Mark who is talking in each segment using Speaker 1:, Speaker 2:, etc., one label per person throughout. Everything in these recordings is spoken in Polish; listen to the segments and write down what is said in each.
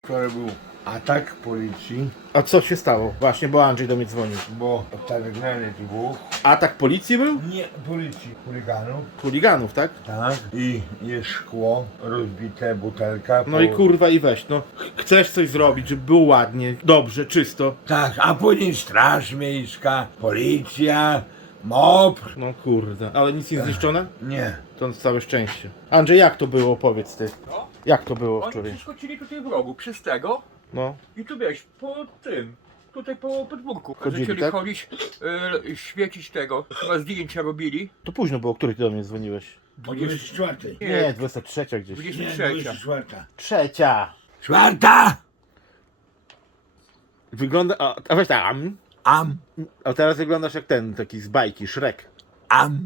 Speaker 1: wczoraj był atak policji,
Speaker 2: A co się stało? Właśnie, bo Andrzej do mnie dzwonił.
Speaker 1: bo zażegnali dwóch,
Speaker 2: Atak policji był?
Speaker 1: nie policji, chuliganów,
Speaker 2: Chuliganów, tak?
Speaker 1: tak, i jest szkło, rozbite, butelka.
Speaker 2: No i kurwa i weź, no. Chcesz coś zrobić, żeby było ładnie, dobrze, czysto.
Speaker 1: Tak, a później straż miejska, policja, MOP.
Speaker 2: No kurde, ale nic nie zniszczone?
Speaker 1: Nie,
Speaker 2: To całe szczęście. Andrzej, jak to było? Powiedz ty.
Speaker 3: No.
Speaker 2: Jak to było
Speaker 3: Oni
Speaker 2: wczoraj?
Speaker 3: przeskoczyli tutaj w rogu, przez tego
Speaker 2: No.
Speaker 3: i tu wiesz, po tym, tutaj po podwórku.
Speaker 2: Chodzili,
Speaker 3: Zaczęli
Speaker 2: tak?
Speaker 3: chodzić, świecić tego, chyba zdjęcia robili.
Speaker 2: To późno było, który ty do mnie dzwoniłeś?
Speaker 1: o 24.
Speaker 2: Nie, 23 gdzieś.
Speaker 3: 23.
Speaker 1: 24.
Speaker 2: Trzecia.
Speaker 1: Czwarta!
Speaker 2: Wygląda, a weź tak,
Speaker 1: Am,
Speaker 2: a teraz wyglądasz jak ten, taki z bajki, Shrek.
Speaker 1: am.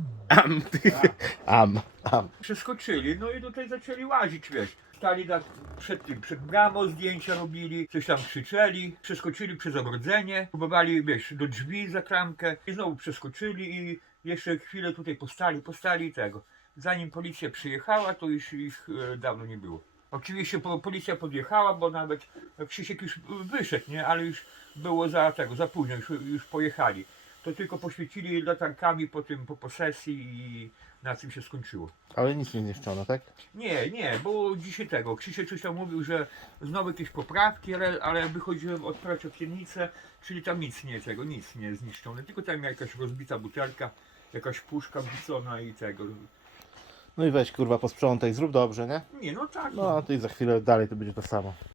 Speaker 2: Am.
Speaker 3: Przeskoczyli, no i tutaj zaczęli łazić, wiesz. Stali tak przed bramą, zdjęcia robili, coś tam krzyczeli, przeskoczyli przez ogrodzenie, próbowali, wiesz, do drzwi za klamkę i znowu przeskoczyli i jeszcze chwilę tutaj postali i tego. Zanim policja przyjechała, to już ich dawno nie było. Oczywiście policja podjechała, bo nawet Krzysiek już wyszedł, nie? Ale już było za późno, już pojechali. To tylko poświecili latarkami po posesji i na tym się skończyło.
Speaker 2: Ale nic nie zniszczono, tak?
Speaker 3: Nie, bo dzisiaj tego, Krzysiek coś tam mówił, że znowu jakieś poprawki, ale jak wychodziłem otwierać okiennicę, czyli tam nic nie zniszczone, tylko tam jakaś rozbita butelka, jakaś puszka wrzucona i tego.
Speaker 2: No i weź kurwa posprzątaj, zrób dobrze, nie?
Speaker 3: Nie, no tak.
Speaker 2: No a ty za chwilę dalej to będzie to samo.